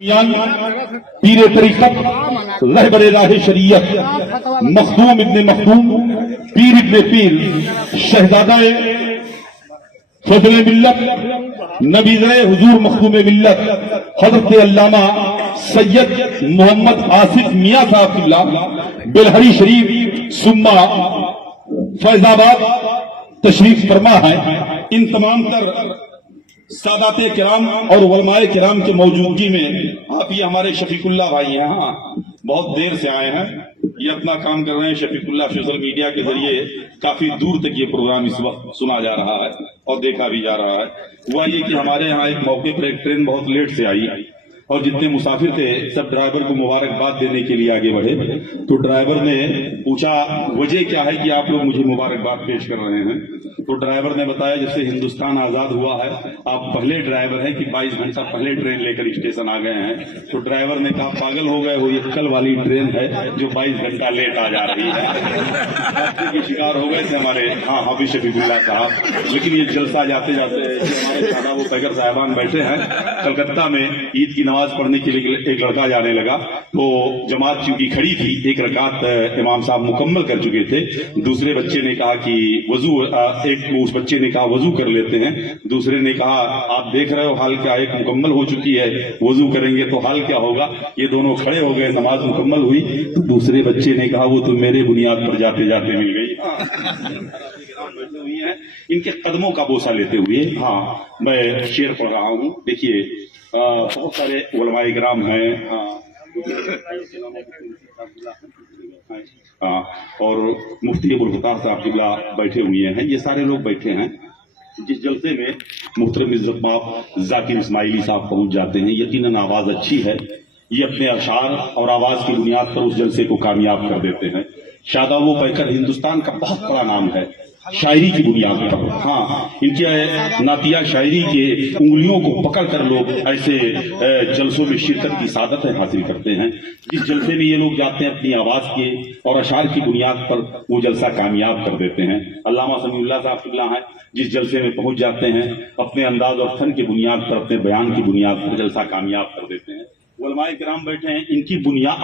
پیر طریقت رہبر راہ شریعت مخدوم ابن مخدوم پیر ابن پیر شہزادہ فضل ملت نبیذ حضور مخدوم ملت حضرت علامہ سید محمد آصف میاں صاحب قبلہ بلہری شریف سما فیض آباد تشریف فرما ہے۔ ان تمام تر سادات کرام اور علماء کرام کے موجودگی میں آپ یہ ہمارے شفیق اللہ بھائی ہیں، ہاں بہت دیر سے آئے ہیں، یہ اپنا کام کر رہے ہیں۔ شفیق اللہ سوشل میڈیا کے ذریعے کافی دور تک یہ پروگرام اس وقت سنا جا رہا ہے اور دیکھا بھی جا رہا ہے۔ ہوا یہ کہ ہمارے یہاں ایک موقع پر ایک ٹرین بہت لیٹ سے آئی اور جتنے مسافر تھے سب ڈرائیور کو مبارکباد دینے کے لیے آگے بڑھے، تو ڈرائیور نے پوچھا وجہ کیا ہے کہ آپ لوگ مجھے مبارکباد پیش کر رہے ہیں؟ تو ڈرائیور نے بتایا جب سے ہندوستان آزاد ہوا ہے آپ پہلے ڈرائیور ہیں کہ 22 گھنٹہ پہلے ٹرین لے کر اسٹیشن آ گئے ہیں۔ تو ڈرائیور نے کہا پاگل ہو گئے ہو، یہ کل والی ٹرین ہے جو 22 گھنٹہ لیٹ آ جا رہی ہے۔ حادثے کے شکار ہو گئے تھے ہمارے حافظ شفیق اللہ صاحب، لیکن یہ جلسہ جاتے جاتے ہمارے سادہ وہ پیگر صاحبان بیٹھے ہیں کلکتہ میں، عید کی نماز پڑھنے کے لیے ایک لڑکا جانے لگا، تو جماعت چونکہ کھڑی تھی، ایک رکعت امام صاحب مکمل کر چکے تھے، دوسرے بچے نے کہا کہ وضو، اس بچے نے کہا وضو کر لیتے ہیں، دوسرے نے کہا آپ دیکھ رہے ہو حال کیا، ایک مکمل ہو چکی ہے وضو کریں گے تو حال کیا ہوگا۔ یہ دونوں کھڑے ہو گئے، نماز مکمل ہوئی، تو دوسرے بچے نے کہا وہ تو میرے بنیاد پر جاتے جاتے مل گئی۔ ان کے قدموں کا بوسہ لیتے ہوئے ہاں میں شعر پڑھ رہا ہوں۔ دیکھیے بہت سارے علماء کرام ہیں اور مفتی ابوالفتح صاحب قبلہ بیٹھے ہوئے ہیں، یہ سارے لوگ بیٹھے ہیں۔ جس جلسے میں محترم عزت مآب ذاکر اسماعیلی صاحب پہنچ جاتے ہیں، یقیناً آواز اچھی ہے، یہ اپنے اشعار اور آواز کی بنیاد پر اس جلسے کو کامیاب کر دیتے ہیں۔ شاداب و پیکر ہندوستان کا بہت بڑا نام ہے شاعری کی بنیاد پر، ہاں ان کے نعتیہ شاعری کے انگلیوں کو پکڑ کر لوگ ایسے جلسوں میں شرکت کی سعادتیں حاصل کرتے ہیں۔ جس جلسے میں یہ لوگ جاتے ہیں اپنی آواز کے اور اشعار کی بنیاد پر وہ جلسہ کامیاب کر دیتے ہیں۔ علامہ سمیع اللہ صاحب قبلہ ہیں، جس جلسے میں پہنچ جاتے ہیں اپنے انداز اور فن کی بنیاد پر، اپنے بیان کی بنیاد پر جلسہ کامیاب کر دیتے ہیں۔ علماء کرام بیٹھے ہیں، ان کی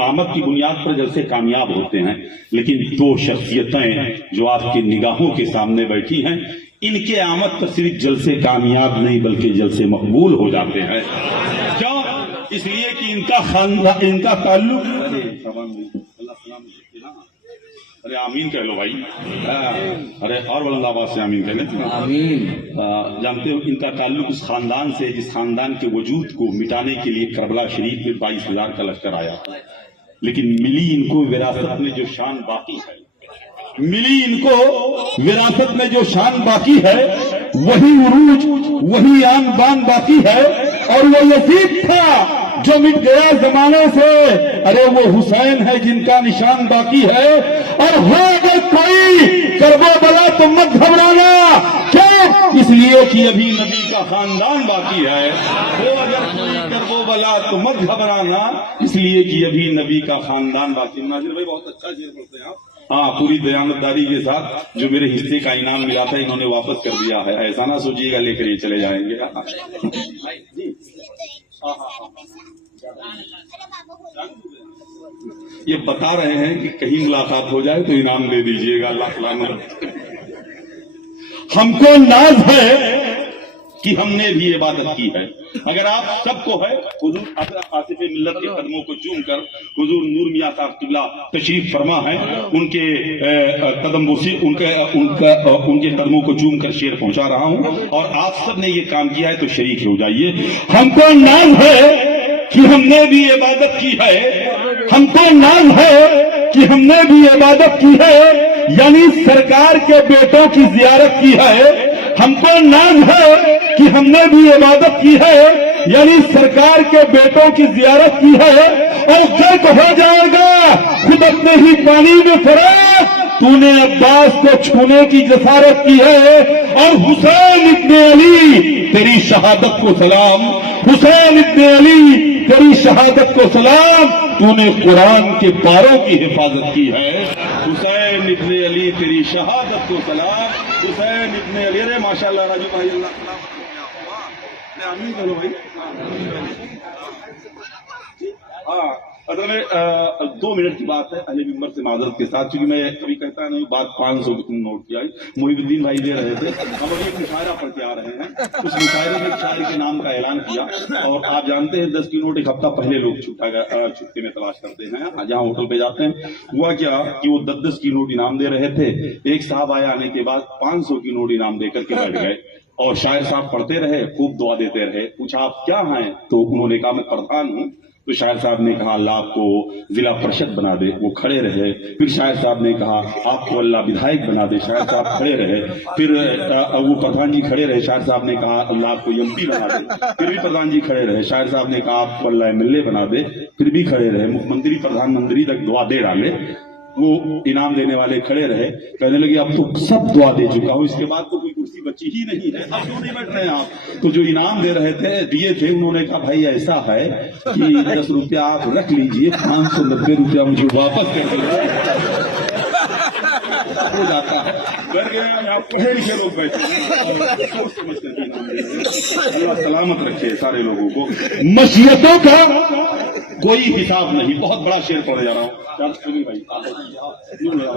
آمد کی بنیاد پر جلسے کامیاب ہوتے ہیں، لیکن دو شخصیتیں جو آپ کی نگاہوں کے سامنے بیٹھی ہیں، ان کے آمد پر صرف جلسے کامیاب نہیں بلکہ جلسے مقبول ہو جاتے ہیں۔ کیوں؟ اس لیے کہ ان کا تعلق ارے آمین کہہ لو بھائی، ارے اور بلند آواز سے آمین کہہ لیں۔ آمین۔ جانتے ہو ان کا تعلق اس خاندان سے جس خاندان کے وجود کو مٹانے کے لیے کربلا شریف میں 22,000 کا لشکر آیا، لیکن ملی ان کو وراثت میں جو شان باقی ہے، ملی ان کو وراثت میں جو شان باقی ہے، وہی عروج وہی آن بان باقی ہے، اور وہ یزید تھا جو مٹ گیا زمانے سے، ارے وہ حسین ہے جن کا نشان باقی ہے۔ اور ہو اگر کوئی کرب و بلا تو مت گھبرانا، کیوں؟ اس لیے کہ ابھی نبی کا خاندان باقی ہے۔ ہو اگر کوئی کرب و بلا تو مت گھبرانا، اس لیے کہ ابھی نبی کا خاندان باقی ہے۔ ناظر بھائی بہت اچھا شعر پڑھتے ہیں آپ، ہاں پوری دیانتداری کے ساتھ۔ جو میرے حصے کا انعام ملا تھا انہوں نے واپس کر دیا ہے، ایسا نہ سوچیے گا لے کر یہ چلے جائیں گے۔ یہ بتا رہے ہیں کہ کہیں ملاقات ہو جائے تو انعام دے دیجیے گا، اللہ سلامت۔ ہم کو ناز ہے کہ ہم نے بھی عبادت کی ہے، اگر آپ سب کو ہے۔ حضور آصف ملت کے قدموں کو چوم کر حضور نور میاں صاحب قبلہ تشریف فرما ہے، ان کے قدم بوسی، ان کے قدموں کو چوم کر شعر پہنچا رہا ہوں، اور آپ سب نے یہ کام کیا ہے تو شریک ہو جائیے۔ ہم کو ناز ہے کہ ہم نے بھی عبادت کی ہے، ہم کو ناز ہے کہ ہم نے بھی عبادت کی ہے، یعنی سرکار کے بیٹوں کی زیارت کی ہے۔ ہم کو ناز ہے کہ ہم نے بھی عبادت کی ہے، یعنی سرکار کے بیٹوں کی زیارت کی ہے۔ اور غرق ہو جائے گا خود اپنے ہی پانی میں فرا، تو نے عباس کو چھونے کی جسارت کی ہے۔ اور حسین ابن علی تیری شہادت کو سلام، حسین ابن علی تیری شہادت کو سلام، تو نے قرآن کے پاروں کی حفاظت کی ہے۔ حسین ابن علی تیری شہادت کو سلام، حسین ابن علی۔ ارے ماشاءاللہ راجو بھائی، اللہ سلامت ہو گیا، آمین کرو بھائی۔ ہاں اصل میں 2 منٹ کی بات ہے اہل منبر سے معذرت کے ساتھ، چونکہ میں کبھی کہتا نہیں بات 500 نوٹ کیا ہے، محب الدین بھائی دے رہے تھے، ہم ابھی ایک مشاعرہ پڑھ کے آ رہے ہیں، اس مشاعرے میں ایک شاعر کے نام کا اعلان کیا، اور آپ جانتے ہیں 10 کی نوٹ ایک ہفتہ پہلے لوگ چھٹے میں تلاش کرتے ہیں، جہاں ہوٹل پہ جاتے ہیں۔ ہوا کیا کہ وہ 10 کی نوٹ انعام دے رہے تھے، ایک صاحب آیا آنے کے بعد 500 کی نوٹ انعام دے کر کے بیٹھ گئے، اور شاعر صاحب پڑھتے رہے، خوب دعا دیتے رہے، پوچھا آپ کیا ہیں؟ تو انہوں نے کہا میں پردھان ہوں۔ تو شاعر صاحب نے کہا اللہ آپ کو ضلع پرشد بنا دے، وہ کھڑے رہے۔ پھر شاعر صاحب نے کہا آپ کو اللہ ودھائک بنا دے، شاعر صاحب کھڑے رہے۔ پھر وہ پردھان جی کھڑے رہے، شاعر صاحب نے کہا اللہ آپ کو ایم پی بنا دے، پھر بھی پردھان جی کھڑے رہے، شاعر صاحب نے کہا آپ کو اللہ ایم ایل اے بنا دے، پھر بھی کھڑے رہے۔ مکھ منتری پردھان منتری تک دعا دے ڈالے، وہ انعام دینے والے کھڑے رہے، کہنے لگے اب تو سب دعا دے چکا ہوں، اس کے بعد تو کوئی کرسی بچی ہی نہیں ہے، اب کیوں نہیں بیٹھ رہے ہیں آپ؟ تو جو انعام دے رہے تھے دیے تھے، انہوں نے کہا بھائی ایسا ہے کہ 10 روپیہ آپ رکھ لیجئے، 590 روپیہ مجھے واپس کر دیجیے۔ ہو جاتا ہے گھر گئے آپ پڑھے لکھے لوگ بیٹھے ہیں، سوچ سمجھ کر اللہ سلامت رکھے سارے لوگوں کو۔ مشیتوں کا کوئی حساب نہیں، بہت بڑا شعر پڑھ جا رہا ہوں،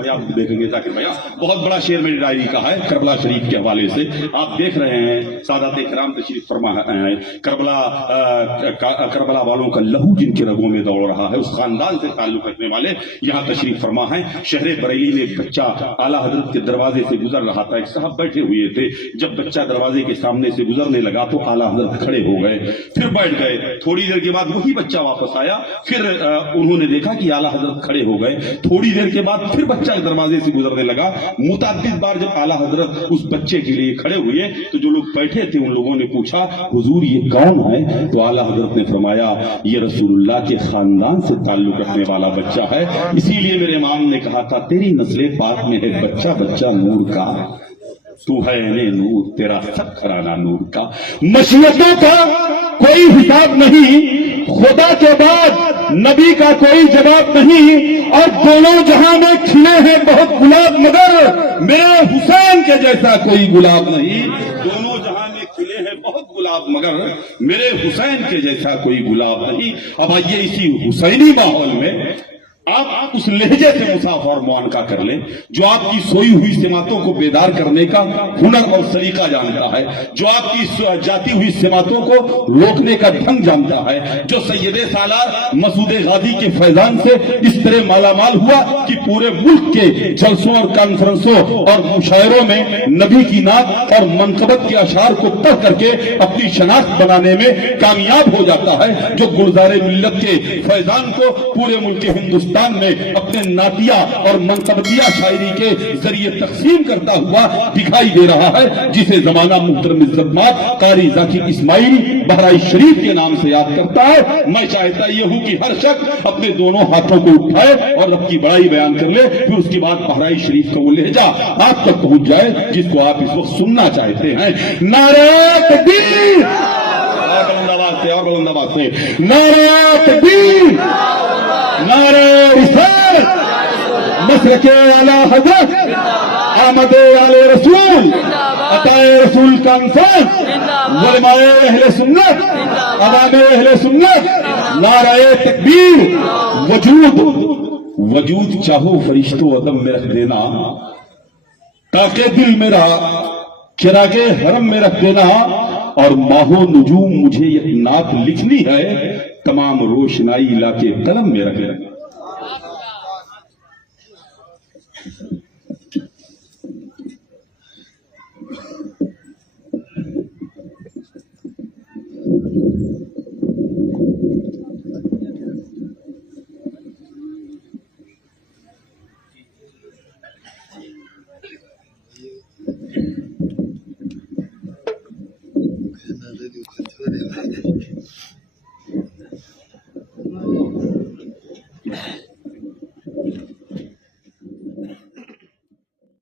آپ دیکھیں گے تاکہ بھیا بہت بڑا شعر میری ڈائری کا ہے کربلا شریف کے حوالے سے۔ آپ دیکھ رہے ہیں سادات کرام تشریف فرما ہے، کربلا والوں کا لہو جن کے رگوں میں دوڑ رہا ہے، اس خاندان سے تعلق رکھنے والے یہاں تشریف فرما ہے۔ شہر بریلی میں ایک بچہ اعلیٰ حضرت کے دروازے سے گزر رہا تھا، ایک صاحب بیٹھے ہوئے تھے، جب بچہ دروازے کے سامنے سے گزرنے لگا تو اعلیٰ حضرت کھڑے ہو گئے، پھر بیٹھ گئے، تھوڑی دیر کے بعد وہی بچہ واپس آیا، پھر انہوں نے دیکھا کہ اعلیٰ حضرت کھڑے ہو گئے، تھوڑی دیر کے بعد پھر بچہ دروازے سے گزرنے لگا۔ متعدد بار جب اعلیٰ حضرت اس بچے کے لیے کھڑے ہوئے تو جو لوگ بیٹھے تھے ان لوگوں نے پوچھا حضور یہ کون ہے؟ تو اعلیٰ حضرت نے فرمایا یہ رسول اللہ کے خاندان سے تعلق رکھنے والا بچہ ہے، اسی لیے میرے امام نے کہا تھا تیری نسل پاک میں ہے بچہ بچہ نور کا، تو ہے نور تیرا سب گھرانہ نور کا۔ مشیتوں کا کوئی حساب نہیں، خدا کے بعد نبی کا کوئی جواب نہیں، اور دونوں جہاں میں کھلے ہیں بہت گلاب مگر میرے حسین کے جیسا کوئی گلاب نہیں، دونوں جہاں میں کھلے ہیں بہت گلاب مگر میرے حسین کے جیسا کوئی گلاب نہیں۔ اب آئیے اسی حسینی ماحول میں آپ اس لہجے سے مسافہ اور معانقہ کر لیں جو آپ کی سوئی ہوئی سماعتوں کو بیدار کرنے کا ہنر اور سلیقہ جانتا ہے، جو آپ کی جاتی ہوئی سماعتوں کو روکنے کا ڈھنگ جانتا ہے، جو سید سالار مسعود غازی کے فیضان سے اس طرح مالا مال ہوا کہ پورے ملک کے جلسوں اور کانفرنسوں اور مشاعروں میں نبی کی نعت اور منقبت کے اشعار کو پڑھ کر کے اپنی شناخت بنانے میں کامیاب ہو جاتا ہے، جو گلزار ملت کے فیضان کو پورے ملک ہندوستان میں اپنے نعتیہ اور منقبتیہ شاعری کے ذریعے تقسیم کرتا ہوا دکھائی دے رہا ہے، جسے زمانہ محترم عزت مآب قاری ذاکر اسماعیل بہرائچ شریف کے نام سے یاد کرتا ہے۔ میں چاہتا یہ ہوں کہ ہر شخص اپنے دونوں ہاتھوں کو اٹھائے اور رب کی بڑائی بیان کر لے، پھر اس کے بعد بہرائچ شریف کا وہ لہجہ آپ تک پہنچ جائے جس کو آپ اس وقت سننا چاہتے ہیں۔ نعرہ تکبیر، اور بلند آواز سے نعرہ تکبیر، نعرہ رسالت، مسلک اعلیٰ حضرت، آمد آل رسول، عطائے رسول کانفرنس، علماء اہل سنت، عوام اہل سنت، نعرہ تکبیر۔ وجود چاہو فرشتوں عدم میں رکھ دینا، تاکہ دل میرا چراغ حرم میں رکھ دینا، اور ماہو نجوم مجھے یہ نعت لکھنی ہے، تمام روشنائی لا کے قلم میں رکھ دینا۔